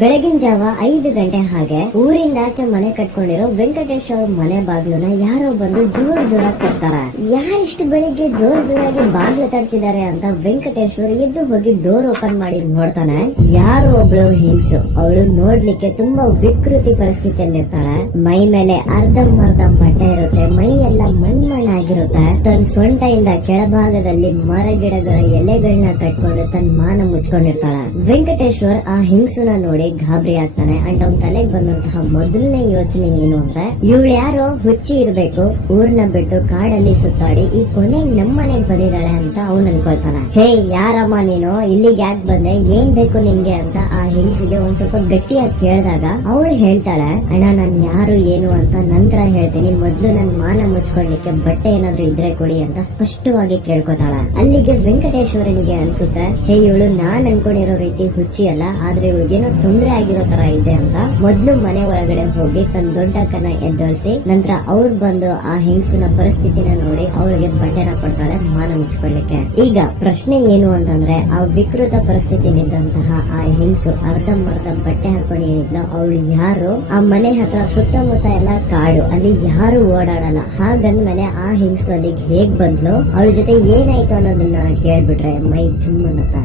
ಬೆಳಗಿನ ಜಾವ 5 ಗಂಟೆ ಹಾಗೆ ಊರಿಂದ ಆಚೆ ಮನೆ ಕಟ್ಕೊಂಡಿರೋ ವೆಂಕಟೇಶ್ ಅವ್ರ ಮನೆ ಬಾಗ್ಲುನ ಯಾರೋ ಬಂದು ಜೋರಾಗಿ ತರ್ತಾರ. ಯಾರಿಷ್ಟು ಬೆಳಿಗ್ಗೆ ಜೋರಾಗಿ ಬಾಗ್ಲು ತರ್ತಿದ್ದಾರೆ ಅಂತ ವೆಂಕಟೇಶ್ವರ್ ಎದ್ದು ಹೋಗಿ ಡೋರ್ ಓಪನ್ ಮಾಡಿ ನೋಡ್ತಾನೆ. ಯಾರು ಒಬ್ಳು ಹೆಂಗ್ಸು. ಅವಳು ನೋಡ್ಲಿಕ್ಕೆ ತುಂಬಾ ವಿಕೃತಿ ಪರಿಸ್ಥಿತಿಯಲ್ಲಿರ್ತಾಳೆ. ಮೈ ಮೇಲೆ ಅರ್ಧಂಬರ್ಧ ಬಟ್ಟೆ ಇರುತ್ತೆ, ಮೈ ಎಲ್ಲ ಮಣ್ಣಾಗಿರುತ್ತೆ. ತನ್ನ ಸೊಂಟದಿಂದ ಕೆಳಭಾಗದಲ್ಲಿ ಮರ ಗಿಡಗಳ ಎಲೆಗಳನ್ನ ಕಟ್ಕೊಂಡು ತನ್ನ ಮಾನ ಮುಚ್ಕೊಂಡಿರ್ತಾಳೆ. ವೆಂಕಟೇಶ್ವರ್ ಆ ಹೆಂಗ್ಸು ನೋಡಿ ಗಾಬರಿ ಆಗ್ತಾನೆ. ಅಂಡ್ ಅವ್ನ ತಲೆಗೆ ಬಂದಂತಹ ಮೊದಲನೇ ಯೋಚನೆ ಏನು ಅಂದ್ರೆ, ಇವಳು ಯಾರೋ ಹುಚ್ಚಿ ಇರ್ಬೇಕು, ಊರ್ನ ಬಿಟ್ಟು ಕಾಡಲ್ಲಿ ಸುತ್ತಾಡಿ ಈ ಕೊನೆಗೆ ನಮ್ಮನೆಗೆ ಬಂದಿದ್ದಾಳೆ ಅಂತ ಅವ್ನು ಅನ್ಕೊಳ್ತಾನೆ. ಹೇ ಯಾರಮ್ಮ ನೀನು, ಇಲ್ಲಿಗೆ ಯಾಕೆ ಬಂದೆ, ಏನ್ ಬೇಕು ನಿನ್ಗೆ ಅಂತ ಆ ಹೆಂಗಸಿಗೆ ಒಂದ್ ಸ್ವಲ್ಪ ಗಟ್ಟಿಯಾಗಿ ಕೇಳಿದಾಗ ಅವಳು ಹೇಳ್ತಾಳೆ, ಅಣ್ಣ ನಾನ್ ಯಾರು ಏನು ಅಂತ ನಂತರ ಹೇಳ್ತೀನಿ, ಮೊದ್ಲು ನನ್ ಮಾನ ಮುಚ್ಕೊಳ್ಲಿಕ್ಕೆ ಬಟ್ಟೆ ಏನಾದ್ರು ಇದ್ರೆ ಕೊಡಿ ಅಂತ ಸ್ಪಷ್ಟವಾಗಿ ಕೇಳ್ಕೊತಾಳೆ. ಅಲ್ಲಿಗೆ ವೆಂಕಟೇಶ್ವರನಿಗೆ ಅನ್ಸುತ್ತೆ, ಹೇ ಇವಳು ನಾನ್ ಅನ್ಕೊಂಡಿರೋ ರೀತಿ ಹುಚ್ಚಿ ಅಲ್ಲ, ಆದ್ರೆ ಏನೋ ತೊಂದರೆ ಆಗಿರೋ ತರ ಇದೆ ಅಂತ ಮೊದ್ಲು ಮನೆ ಒಳಗಡೆ ಹೋಗಿ ತನ್ನ ದೊಡ್ಡಕ್ಕನ ಎದ್ದೊಳಿಸಿ ನಂತರ ಅವ್ರು ಬಂದು ಆ ಹೆಂಗಸಿನ ಪರಿಸ್ಥಿತಿನ ನೋಡಿ ಅವಳಿಗೆ ಬಟ್ಟೆನ ಕೊಡ್ತಾಳೆ ಮಾನ ಮುಚ್ಕೊಳ್ಳಿಕ್ಕೆ. ಈಗ ಪ್ರಶ್ನೆ ಏನು ಅಂತಂದ್ರೆ, ಆ ವಿಕೃತ ಪರಿಸ್ಥಿತಿಯಲ್ಲಿದ್ದಂತಹ ಆ ಹೆಂಗಸು ಅರ್ಧಂಬರ್ಧ ಬಟ್ಟೆ ಹಾಕೊಂಡು ಏನಿದ್ಲು ಅವಳು ಯಾರು, ಆ ಮನೆ ಹತ್ರ ಸುತ್ತಮುತ್ತ ಎಲ್ಲ ಕಾಡು, ಅಲ್ಲಿ ಯಾರು ಓಡಾಡಲ್ಲ. ಹಾಗಂದ್ಮೇಲೆ ಆ ಹೆಂಗಸು ಅಲ್ಲಿಗೆ ಹೇಗ್ ಬಂದ್ಲು, ಅವಳ ಜೊತೆ ಏನಾಯ್ತು ಅನ್ನೋದನ್ನ ಕೇಳ್ಬಿಟ್ರೆ ಮೈ ಜುಮ್ ಅನ್ನುತ್ತೆ.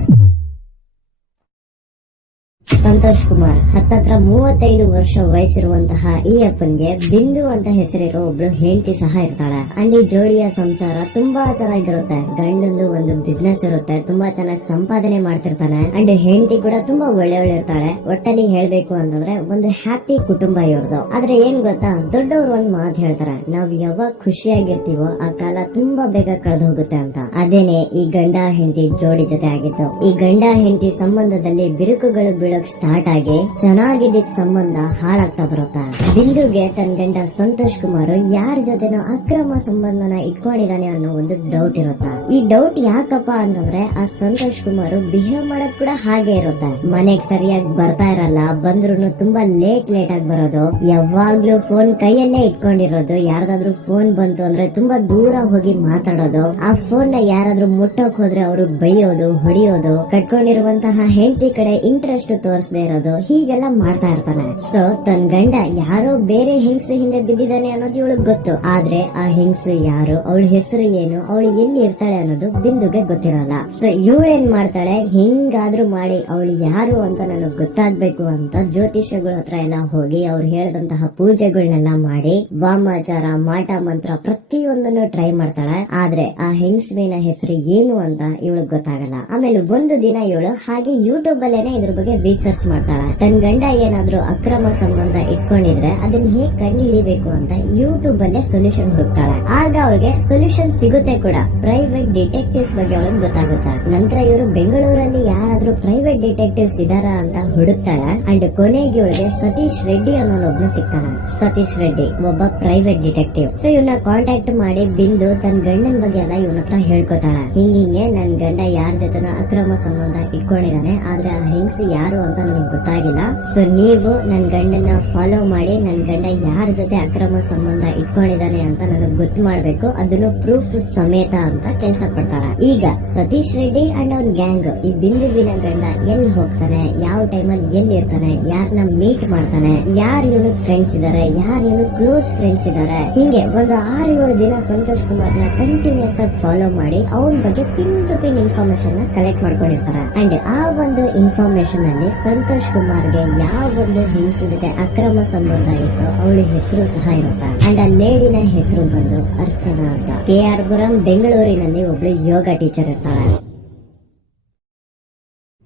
ಸಂತೋಷ್ ಕುಮಾರ್ ಹತ್ತತ್ರ 35 ವರ್ಷ ವಯಸ್ಸಿರುವಂತಹ ಈ ಅಪ್ಪನ್ಗೆ ಬಿಂದು ಅಂತ ಹೆಸರಿರೋ ಒಬ್ಳು ಹೆಂಡತಿ ಸಹ ಇರ್ತಾಳೆ. ಅಂಡ್ ಈ ಜೋಡಿಯ ಸಂಸಾರ ತುಂಬಾ ಚೆನ್ನಾಗಿರುತ್ತೆ. ಗಂಡಂದು ಒಂದು ಬಿಸ್ನೆಸ್ ಇರುತ್ತೆ, ತುಂಬಾ ಚೆನ್ನಾಗಿ ಸಂಪಾದನೆ ಮಾಡ್ತಿರ್ತಾನೆ. ಅಂಡ್ ಹೆಂಡತಿ ಕೂಡ ತುಂಬಾ ಒಳ್ಳೆ ಇರ್ತಾಳೆ. ಒಟ್ಟಲ್ಲಿ ಹೇಳ್ಬೇಕು ಅಂತಂದ್ರೆ ಒಂದು ಹ್ಯಾಪಿ ಕುಟುಂಬ ಇವ್ರದು. ಆದ್ರೆ ಏನ್ ಗೊತ್ತಾ, ದೊಡ್ಡವರು ಒಂದ್ ಮಾತು ಹೇಳ್ತಾರೆ, ನಾವ್ ಯಾವಾಗ ಖುಷಿಯಾಗಿರ್ತೀವೋ ಆ ಕಾಲ ತುಂಬಾ ಬೇಗ ಕಳೆದು ಹೋಗುತ್ತೆ ಅಂತ. ಅದೇನೆ ಈ ಗಂಡ ಹೆಂಡತಿ ಜೋಡಿ ಜೊತೆ ಆಗಿತ್ತು. ಈ ಗಂಡ ಹೆಂಡತಿ ಸಂಬಂಧದಲ್ಲಿ ಬಿರುಕುಗಳು ಬೀಳೋಕ್ ಸ್ಟಾರ್ಟ್ ಆಗಿ ಚೆನ್ನಾಗಿದ್ದ ಸಂಬಂಧ ಹಾಳಾಗ್ತಾ ಬರುತ್ತೆ. ಬಿಂದುಗೆ ತನ್ನ ಗಂಡ ಸಂತೋಷ್ ಕುಮಾರ್ ಯಾರ ಜೊತೆನೋ ಅಕ್ರಮ ಸಂಬಂಧನ ಇಟ್ಕೊಂಡಿದ್ದಾನೆ ಅನ್ನೋ ಒಂದು ಡೌಟ್ ಇರುತ್ತೆ. ಈ ಡೌಟ್ ಯಾಕಪ್ಪ ಅಂತಂದ್ರೆ, ಆ ಸಂತೋಷ್ ಕುಮಾರ್ ಬಿಹೇವ್ ಮಾಡೋದ್ ಕೂಡ ಹಾಗೆ ಇರುತ್ತೆ. ಮನೆಗ್ ಸರಿಯಾಗಿ ಬರ್ತಾ ಇರಲ್ಲ, ಬಂದ್ರು ತುಂಬಾ ಲೇಟ್ ಆಗಿ ಬರೋದು, ಯಾವಾಗ್ಲೂ ಫೋನ್ ಕೈಯಲ್ಲೇ ಇಟ್ಕೊಂಡಿರೋದು, ಯಾರ್ದಾದ್ರೂ ಫೋನ್ ಬಂತು ಅಂದ್ರೆ ತುಂಬಾ ದೂರ ಹೋಗಿ ಮಾತಾಡೋದು, ಆ ಫೋನ್ ನ ಯಾರಾದ್ರೂ ಮುಟ್ಟೋಕ್ ಹೋದ್ರೆ ಅವರು ಬೈಯೋದು, ಹೊಡಿಯೋದು, ಕಟ್ಕೊಂಡಿರುವಂತಹ ಹೆಂಡತಿ ಕಡೆ ಇಂಟ್ರೆಸ್ಟ್ ತೋರಿಸದೇ ಇರೋದು, ಹೀಗೆಲ್ಲ ಮಾಡ್ತಾ ಇರ್ತಾನೆ. ಸೊ ತನ್ನ ಗಂಡ ಯಾರೋ ಬೇರೆ ಹೆಂಗಸು ಹಿಂದೆ ಬಿದ್ದಿದ್ದಾನೆ ಅನ್ನೋದು ಇವಳಿಗೆ ಗೊತ್ತು. ಆದ್ರೆ ಆ ಹೆಂಗಸು ಯಾರು, ಅವಳ ಹೆಸರು ಏನು, ಅವಳು ಎಲ್ಲಿ ಇರ್ತಾಳೆ ಅನ್ನೋದು ಬಿಂದುಗೆ ಗೊತ್ತಿರಲ್ಲ. ಸೊ ಇವಳೇನ್ ಮಾಡ್ತಾಳೆ, ಹಿಂಗಾದ್ರೂ ಮಾಡಿ ಅವಳು ಯಾರು ಅಂತ ನನಗ್ ಗೊತ್ತಾಗ್ಬೇಕು ಅಂತ ಜ್ಯೋತಿಷ್ಯಗಳ ಹತ್ರ ಎಲ್ಲ ಹೋಗಿ ಅವ್ರು ಹೇಳಿದಂತಹ ಪೂಜೆಗಳನ್ನೆಲ್ಲ ಮಾಡಿ ವಾಮಾಚಾರ ಮಾಟ ಮಂತ್ರ ಪ್ರತಿಯೊಂದನ್ನು ಟ್ರೈ ಮಾಡ್ತಾಳೆ. ಆದ್ರೆ ಆ ಹೆಂಗಸಿನ ಹೆಸರು ಏನು ಅಂತ ಇವಳಿಗೆ ಗೊತ್ತಾಗಲ್ಲ. ಆಮೇಲೆ ಒಂದು ದಿನ ಇವಳು ಹಾಗೆ ಯೂಟ್ಯೂಬ್ ಅಲ್ಲೇನೆ ಇದ್ರ ಬಗ್ಗೆ ರಿಸರ್ಚ್ ಮಾಡ್ತಾಳೆ. ತನ್ನ ಗಂಡ ಏನಾದ್ರೂ ಅಕ್ರಮ ಸಂಬಂಧ ಇಟ್ಕೊಂಡಿದ್ರೆ ಅದನ್ನ ಹೇಗ್ ಕಂಡು ಹಿಡಿಬೇಕು ಅಂತ ಯೂಟ್ಯೂಬ್ ಅಲ್ಲೇ ಸೊಲ್ಯೂಷನ್ ಹುಡುಕ್ತಾಳೆ. ಆಗ ಅವಳಿಗೆ ಸೊಲ್ಯೂಷನ್ ಸಿಗುತ್ತೆ ಕೂಡ. ಪ್ರೈವೇಟ್ ಡಿಟೆಕ್ಟಿವ್ಸ್ ಬಗ್ಗೆ ಅವಳಿಗೆ ಗೊತ್ತಾಗುತ್ತೆ. ನಂತರ ಇವರು ಬೆಂಗಳೂರಲ್ಲಿ ಯಾರಾದ್ರೂ ಪ್ರೈವೇಟ್ ಡಿಟೆಕ್ಟಿವ್ಸ್ ಇದಾರ ಅಂತ ಹುಡುಕ್ತಾಳೆ. ಅಂಡ್ ಕೊನೆಗೆ ಇವಳಿಗೆ ಸತೀಶ್ ರೆಡ್ಡಿ ಅನ್ನೋನೊಬ್ನು ಸಿಗ್ತಾನೆ. ಸತೀಶ್ ರೆಡ್ಡಿ ಒಬ್ಬ ಪ್ರೈವೇಟ್ ಡಿಟೆಕ್ಟಿವ್. ಸೊ ಇವನ್ನ ಕಾಂಟ್ಯಾಕ್ಟ್ ಮಾಡಿ ಬಿಂದು ತನ್ನ ಗಂಡನ ಬಗ್ಗೆ ಎಲ್ಲ ಇವನ ಹತ್ರ ಹೇಳ್ಕೊತಾಳೆ. ಹಿಂಗೆ ನನ್ ಗಂಡ ಯಾರ ಜೊತೆನೋ ಅಕ್ರಮ ಸಂಬಂಧ ಇಟ್ಕೊಂಡಿದ್ದಾನೆ, ಆದ್ರೆ ಆ ಹೆಂಗಸಿ ಯಾರು ಅಂತ ನನಗೆ ಗೊತ್ತಾಗಿಲ್ಲ. ಸೊ ನೀವು ನನ್ ಗಂಡನ ಫಾಲೋ ಮಾಡಿ ನನ್ ಗಂಡ ಯಾರ ಜೊತೆ ಅಕ್ರಮ ಸಂಬಂಧ ಇಟ್ಕೊಂಡಿದ್ದಾನೆ ಅಂತ ನನಗೆ ಗೊತ್ತು ಮಾಡ್ಬೇಕು, ಅದನ್ನು ಪ್ರೂಫ್ ಸಮೇತ ಅಂತ ಕೆಲಸ ಕೊಡ್ತಾರ. ಈಗ ಸತೀಶ್ ರೆಡ್ಡಿ ಅಂಡ್ ಅವ್ನ ಗ್ಯಾಂಗ್ ಈ ಬಿಂದುವಿನ ಗಂಡ ಎಲ್ಲಿ ಹೋಗ್ತಾನೆ, ಯಾವ ಟೈಮಲ್ಲಿ ಎಲ್ಲಿ ಇರ್ತಾನೆ, ಯಾರನ್ನ ಮೀಟ್ ಮಾಡ್ತಾನೆ, ಯಾರು ಇವನು ಫ್ರೆಂಡ್ಸ್ ಇದಾರೆ, ಯಾರು ಇವನು ಕ್ಲೋಸ್ ಫ್ರೆಂಡ್ಸ್ ಇದಾರೆ, ಹಿಂಗೆ ಒಂದು 6-7 ದಿನ ಸಂತೋಷ್ ಕುಮಾರ್ ನ ಕಂಟಿನ್ಯೂಸ್ ಆಗಿ ಫಾಲೋ ಮಾಡಿ ಅವನ ಬಗ್ಗೆ ಪಿನ್ ಟು ಪಿನ್ ಇನ್ಫಾರ್ಮೇಶನ್ ನ ಕಲೆಕ್ಟ್ ಮಾಡ್ಕೊಂಡಿರ್ತಾರೆ. ಅಂಡ್ ಆ ಒಂದು ಇನ್ಫಾರ್ಮೇಶನ್ ಅಲ್ಲಿ ಸಂತೋಷ್ ಕುಮಾರ್ಗೆ ಯಾವ ಒಂದು ಹೆಂಗಸು ಜೊತೆ ಅಕ್ರಮ ಸಂಬಂಧ ಇತ್ತು ಅವಳ ಹೆಸರು ಸಹ ಇರುತ್ತೆ. ಅಂಡ್ ಆ ಲೇಡಿನ ಹೆಸರು ಬಂದು ಅರ್ಚನಾ ಅಂತ. KR ಪುರಂ ಬೆಂಗಳೂರಿನಲ್ಲಿ ಒಬ್ಳು ಯೋಗ ಟೀಚರ್ ಇರ್ತಾಳೆ.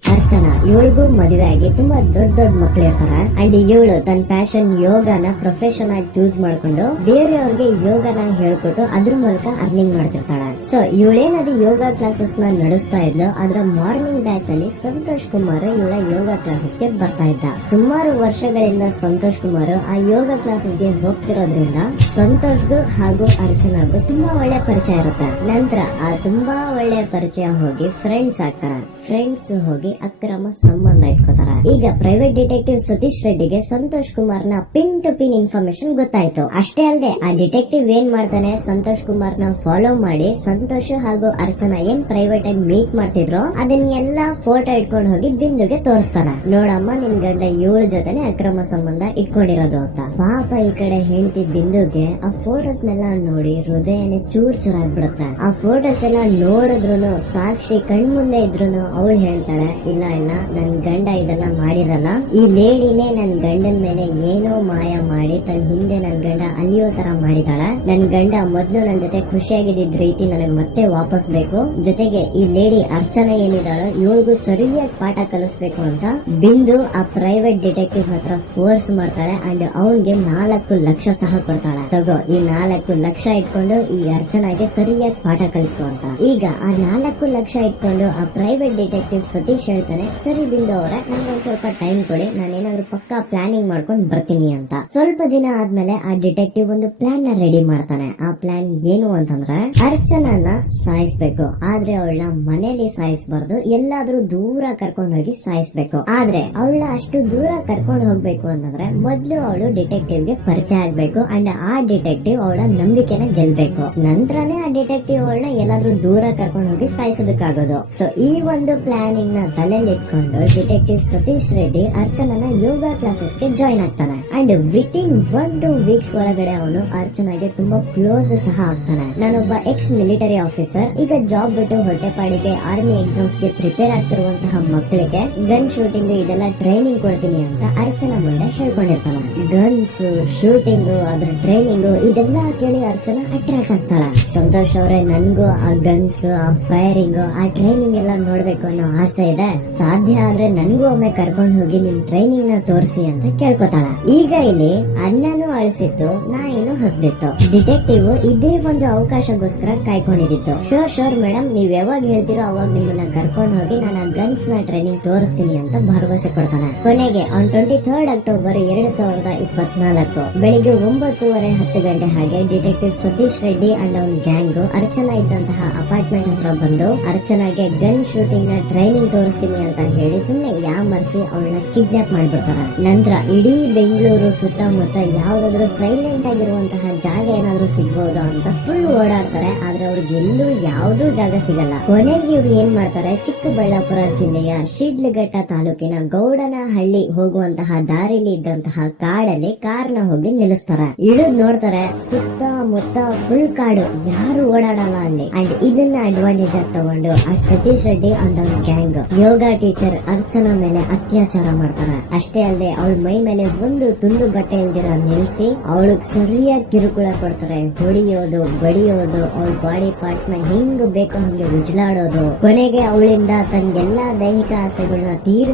ಅರ್ಚನಾ ಇವಳಿಗೂ ಮದುವೆ ಆಗಿ ತುಂಬಾ ದೊಡ್ಡ ಮಕ್ಳು ಇರ್ತಾರೆ. ಅಂಡ್ ಇವಳು ತನ್ನ ಪ್ಯಾಷನ್ ಯೋಗನ ಪ್ರೊಫೆಷನ್ ಆಗಿ ಚೂಸ್ ಮಾಡ್ಕೊಂಡು ಬೇರೆಯವ್ರಿಗೆ ಯೋಗನ ಹೇಳ್ಕೊಟ್ಟು ಅದ್ರ ಮೂಲಕ ಅರ್ನಿಂಗ್ ಮಾಡ್ತಿರ್ತಾಳೆ. ಸೊ ಇವಳೇನದು ಯೋಗ ಕ್ಲಾಸಸ್ ನ ನಡೆಸ್ತಾ ಇದ್ಲು, ಅದ್ರ ಮಾರ್ನಿಂಗ್ ಬ್ಯಾಚ್ ಅಲ್ಲಿ ಸಂತೋಷ್ ಕುಮಾರ್ ಇವಳ ಯೋಗ ಕ್ಲಾಸಸ್ ಗೆ ಬರ್ತಾ ಇದ್ದ. ಸುಮಾರು ವರ್ಷಗಳಿಂದ ಸಂತೋಷ್ ಕುಮಾರ್ ಆ ಯೋಗ ಕ್ಲಾಸಸ್ ಗೆ ಹೋಗ್ತಿರೋದ್ರಿಂದ ಸಂತೋಷ್ಗೂ ಹಾಗೂ ಅರ್ಚನಾಗೂ ತುಂಬಾ ಒಳ್ಳೆ ಪರಿಚಯ ಇರುತ್ತೆ. ನಂತರ ಆ ತುಂಬಾ ಒಳ್ಳೆ ಪರಿಚಯ ಹೋಗಿ ಫ್ರೆಂಡ್ಸ್ ಆಗ್ತಾರೆ. ಫ್ರೆಂಡ್ಸ್ ಹೋಗಿ ಅಕ್ರಮ ಸಂಬಂಧ ಇಟ್ಕೋತಾರೆ. ಈಗ ಪ್ರೈವೇಟ್ ಡಿಟೆಕ್ಟಿವ್ ಸತೀಶ್ ರೆಡ್ಡಿಗೆ ಸಂತೋಷ್ ಕುಮಾರ್ ನ ಪಿನ್ ಟು ಪಿನ್ ಇನ್ಫಾರ್ಮೇಶನ್ ಗೊತ್ತಾಯ್ತು. ಅಷ್ಟೇ ಅಲ್ಲದೆ ಆ ಡಿಟೆಕ್ಟಿವ್ ಏನ್ ಮಾಡ್ತಾನೆ, ಸಂತೋಷ್ ಕುಮಾರ್ ನ ಫಾಲೋ ಮಾಡಿ ಸಂತೋಷ್ ಹಾಗೂ ಅರ್ಚನಾ ಏನ್ ಪ್ರೈವೇಟ್ ಆಗಿ ಮೀಟ್ ಮಾಡ್ತಿದ್ರು ಅದನ್ನೆಲ್ಲಾ ಫೋಟೋ ಇಟ್ಕೊಂಡು ಹೋಗಿ ಬಿಂದುಗೆ ತೋರಿಸ್ತಾನೆ. ನೋಡಮ್ಮ, ನಿನ್ ಗಂಡ 7 ಜೊತೆನೆ ಅಕ್ರಮ ಸಂಬಂಧ ಇಟ್ಕೊಂಡಿರೋದು ಅಂತ. ಪಾಪ ಈ ಕಡೆ ಹೆಂಡತಿ ಬಿಂದುಗೆ ಆ ಫೋಟೋಸ್ ನೆಲ್ಲ ನೋಡಿ ಹೃದಯನೇ ಚೂರ್ ಚೂರಾಗ್ಬಿಡುತ್ತೆ. ಆ ಫೋಟೋಸ್ ಎಲ್ಲ ನೋಡಿದ್ರು ಸಾಕ್ಷಿ ಕಣ್ಮುಂದೆ ಇದ್ರು ಅವಳು ಹೇಳ್ತಾಳೆ, ಇಲ್ಲ ಇಲ್ಲ ನನ್ ಗಂಡ ಇದೆಲ್ಲ ಮಾಡಿರಲ್ಲ, ಈ ಲೇಡಿನೇ ನನ್ ಗಂಡನ ಮೇಲೆ ಏನೋ ಮಾಯ ಮಾಡಿ ತನ್ನ ಹಿಂದೆ ನನ್ ಗಂಡ ಅಲಿಯೋ ತರ ಮಾಡಿದಾಳೆ. ನನ್ ಗಂಡ ಮೊದ್ಲು ನನ್ ಜೊತೆ ಖುಷಿಯಾಗಿದ್ದ ರೀತಿ ನನಗೆ ಮತ್ತೆ ವಾಪಸ್ ಬೇಕು. ಜೊತೆಗೆ ಈ ಲೇಡಿ ಅರ್ಚನಾ ಏನಿದಾಳು ಇವಳಿಗೂ ಸರಿಯಾಗಿ ಪಾಠ ಕಲಿಸ್ಬೇಕು ಅಂತ ಬಿಂದು ಆ ಪ್ರೈವೇಟ್ ಡಿಟೆಕ್ಟಿವ್ ಹತ್ರ ಫೋರ್ಸ್ ಮಾಡ್ತಾಳೆ. ಅಂಡ್ ಅವನ್ಗೆ 4 ಲಕ್ಷ ಸಹ ಕೊಡ್ತಾಳೆ. ತಗೋ, ಈ 4 ಲಕ್ಷ ಇಟ್ಕೊಂಡು ಈ ಅರ್ಚನಾಗೆ ಸರಿಯಾಗಿ ಪಾಠ ಕಲಿಸು ಅಂತ. ಈಗ ಆ 4 ಲಕ್ಷ ಇಟ್ಕೊಂಡು ಆ ಪ್ರೈವೇಟ್ ಡಿಟೆಕ್ಟಿವ್ ಸತೀಶ್ ಹೇಳ್ತಾನೆ, ಸರಿ ಬಿಂದು ಅವರೇ, ನಂಗೊಂದ್ ಸ್ವಲ್ಪ ಟೈಮ್ ಕೊಡಿ, ನಾನೇನಾದ್ರೂ ಪಕ್ಕಾ ಪ್ಲಾನಿಂಗ್ ಮಾಡ್ಕೊಂಡು ಬರ್ತೀನಿ ಅಂತ. ಸ್ವಲ್ಪ ದಿನ ಆದ್ಮೇಲೆ ಆ ಡಿಟೆಕ್ಟಿವ್ ಒಂದು ಪ್ಲಾನ್ ನ ರೆಡಿ ಮಾಡ್ತಾನೆ. ಆ ಪ್ಲಾನ್ ಏನು ಅಂತಂದ್ರೆ ಅರ್ಚನಾನ ಸಾಯಿಸ್ಬೇಕು. ಆದ್ರೆ ಅವಳನ್ನ ಮನೇಲಿ ಸಾಯಿಸಬಾರ್ದು, ಎಲ್ಲಾದ್ರೂ ದೂರ ಕರ್ಕೊಂಡು ಹೋಗಿ ಸಾಯಿಸ್ಬೇಕು. ಆದ್ರೆ ಅವಳನ್ನ ಅಷ್ಟು ದೂರ ಕರ್ಕೊಂಡು ಹೋಗ್ಬೇಕು ಅಂತಂದ್ರೆ ಮೊದ್ಲು ಅವಳು ಡಿಟೆಕ್ಟಿವ್ ಗೆ ಪರಿಚಯ ಆಗ್ಬೇಕು. ಅಂಡ್ ಆ ಡಿಟೆಕ್ಟಿವ್ ಅವಳ ನಂಬಿಕೆನ ಗೆಲ್ಬೇಕು. ನಂತರನೇ ಆ ಡಿಟೆಕ್ಟಿವ್ ಅವಳನ್ನ ಎಲ್ಲಾದ್ರೂ ದೂರ ಕರ್ಕೊಂಡು ಹೋಗಿ ಸಾಯಿಸೋದಕ್ಕಾಗೋದು. ಸೊ ಈ ಒಂದು ಪ್ಲಾನಿಂಗ್ ನ ತಲೆಯಲ್ಲಿ ಇಟ್ಕೊಂಡು ಡಿಟೆಕ್ಟಿವ್ ಸತೀಶ್ ರೆಡ್ಡಿ ಅರ್ಚನಾನ ಯೋಗ ಕ್ಲಾಸಸ್ ಗೆ ಜಾಯ್ನ್ ಆಗ್ತಾನೆ. ಅಂಡ್ ವಿತಿನ್ 1-2 ವೀಕ್ಸ್ ಒಳಗಡೆ ಅವನು ಅರ್ಚನಾಗೆ ತುಂಬಾ ಕ್ಲೋಸ್ ಸಹ ಆಗ್ತಾನೆ. ನಾನೊಬ್ಬ ಎಕ್ಸ್ ಮಿಲಿಟರಿ ಆಫೀಸರ್, ಈಗ ಜಾಬ್ ಬಿಟ್ಟು ಹೊಟ್ಟೆಪಾಡಿಗೆ ಆರ್ಮಿ ಎಕ್ಸಾಮ್ಸ್ ಗೆ ಪ್ರಿಪೇರ್ ಆಗ್ತಿರುವಂತಹ ಮಕ್ಕಳಿಗೆ ಗನ್ ಶೂಟಿಂಗ್ ಇದೆಲ್ಲ ಟ್ರೈನಿಂಗ್ ಕೊಡ್ತೀನಿ ಅಂತ ಅರ್ಚನಾ ಮುಂದೆ ಹೇಳ್ಕೊಂಡಿರ್ತಾನೆ. ಗನ್ಸ್ ಶೂಟಿಂಗ್, ಅದ್ರ ಟ್ರೈನಿಂಗ್ ಇದೆಲ್ಲ ಕೇಳಿ ಅರ್ಚನಾ ಅಟ್ರಾಕ್ಟ್ ಆಗ್ತಾಳೆ. ಸಂತೋಷ್ ಅವರೇ, ನನ್ಗೂ ಆ ಗನ್ಸ್, ಆ ಫೈರಿಂಗ್, ಆ ಟ್ರೈನಿಂಗ್ ಎಲ್ಲ ನೋಡ್ಬೇಕು ಅನ್ನೋ ಆಸೆ ಇದೆ. ಸಾಧ್ಯ ಆದ್ರೆ ನನ್ಗೂ ಒಮ್ಮೆ ಕರ್ಕೊಂಡು ಹೋಗಿ ನಿಮ್ ಟ್ರೈನಿಂಗ್ ನ ತೋರಿಸಿ ಅಂತ ಕೇಳ್ಕೊತಾಳ. ಈಗ ಇಲ್ಲಿ ಅನ್ನನೂ ಅಳಿಸಿತ್ತು, ನಾಯಿನೂ ಹಸ್ಬಿತ್ತು. ಡಿಟೆಕ್ಟಿವ್ ಇದೇ ಒಂದು ಅವಕಾಶಗೋಸ್ಕರ ಕಾಯ್ಕೊಂಡಿದ್ದು. ಶೋರ್ ಮೇಡಮ್, ನೀವ್ ಯಾವಾಗ ಹೇಳ್ತೀರೋ ಅವಾಗ ನಿಮ್ಮನ್ನ ಕರ್ಕೊಂಡು ಹೋಗಿ ನಾನು ಆ ಗನ್ಸ್ ನ ಟ್ರೈನಿಂಗ್ ತೋರಿಸ್ತೀನಿ ಅಂತ ಭರವಸೆ ಕೊಡ್ತಾನೆ. ಕೊನೆಗೆ ಆನ್ 23 ಅಕ್ಟೋಬರ್ 2024 ಬೆಳಿಗ್ಗೆ 9:30 ಗಂಟೆ ಹಾಗೆ ಡಿಟೆಕ್ಟಿವ್ ಸತೀಶ್ ರೆಡ್ಡಿ ಅಂಡ್ ಅವನ್ ಗ್ಯಾಂಗ್ ಅರ್ಚನಾ ಇದ್ದಂತಹ ಅಪಾರ್ಟ್ಮೆಂಟ್ ಹತ್ರ ಬಂದು ಅರ್ಚನಾಗೆ ಗನ್ ಶೂಟಿಂಗ್ ನ ಟ್ರೈನಿಂಗ್ ತೋರಿಸ್ತೀನಿ ಅಂತ ಹೇಳಿ ಸುಮ್ನೆ ಯಾಮರ್ಸಿ ಅವಳನ್ನ ಕಿಡ್ನಾಪ್ ಮಾಡ್ಬಿಡ್ತಾರೆ. ನಂತರ ಇಡೀ ಬೆಂಗಳೂರು ಸುತ್ತಮುತ್ತ ಯಾವ್ದಾದ್ರು ಸೈಲೆಂಟ್ ಆಗಿರುವಂತಹ ಜಾಗ ಏನಾದ್ರು ಸಿಗ್ಬಹುದು ಅಂತ ಫುಲ್ ಓಡಾಡ್ತಾರೆ. ಆದ್ರೆ ಅವ್ರಿಗೆ ಎಲ್ಲೂ ಯಾವ್ದೂ ಜಾಗ ಸಿಗಲ್ಲ. ಕೊನೆಗೆ ಇವ್ರು ಏನ್ ಮಾಡ್ತಾರೆ, ಚಿಕ್ಕಬಳ್ಳಾಪುರ ಜಿಲ್ಲೆಯ ಶಿಡ್ಲಘಟ್ಟ ತಾಲೂಕಿನ ಗೌಡನಹಳ್ಳಿ ಹೋಗುವಂತಹ ದಾರಿಲಿ ಇದ್ದಂತಹ ಕಾಡಲ್ಲಿ ಕಾರ್ನ ಹೋಗಿ ನಿಲ್ಲಿಸ್ತಾರೆ. ಇಳಿದ್ ನೋಡ್ತಾರೆ, ಸುತ್ತಮುತ್ತ ಫುಲ್ ಕಾಡು, ಯಾರು ಓಡಾಡಲ್ಲ ಅಲ್ಲಿ. ಅಂಡ್ ಇದನ್ನ ಅಡ್ವಾಂಟೇಜ್ ಆಗಿ ತಗೊಂಡು ಆ ಸತೀಶ್ ರೆಡ್ಡಿ ಅಂಡ್ ಅವ್ರ ಗ್ಯಾಂಗ್ ಯೋಗ ಟೀಚರ್ ಅರ್ಚನಾ ಮೇಲೆ ಅತ್ಯಾಚಾರ ಮಾಡ್ತಾರೆ. ಅಷ್ಟೇ ಅಲ್ಲದೆ ಅವಳ ಮೈ ಮೇಲೆ ಒಂದು ತುಂಡು ಬಟ್ಟೆ ಇಲ್ದಿರ ನಿಲ್ಸಿ ಅವಳಿಗೆ ಸರಿಯಾಗಿ ಕಿರುಕುಳ ಕೊಡ್ತಾರೆ. ಹೊಡಿಯೋದು, ಬಡಿಯೋದು, ಅವಳ ಬಾಡಿ ಪಾರ್ಟ್ಸ್ ನ ಹೆಂಗ್ ಬೇಕೋ ಹಂಗೆ ಉಜ್ಲಾಡೋದು. ಕೊನೆಗೆ ಅವಳಿಂದ ತನ್ನ ಎಲ್ಲಾ ದೈಹಿಕ ಆಸೆಗಳನ್ನ ತೀರಿಸಿ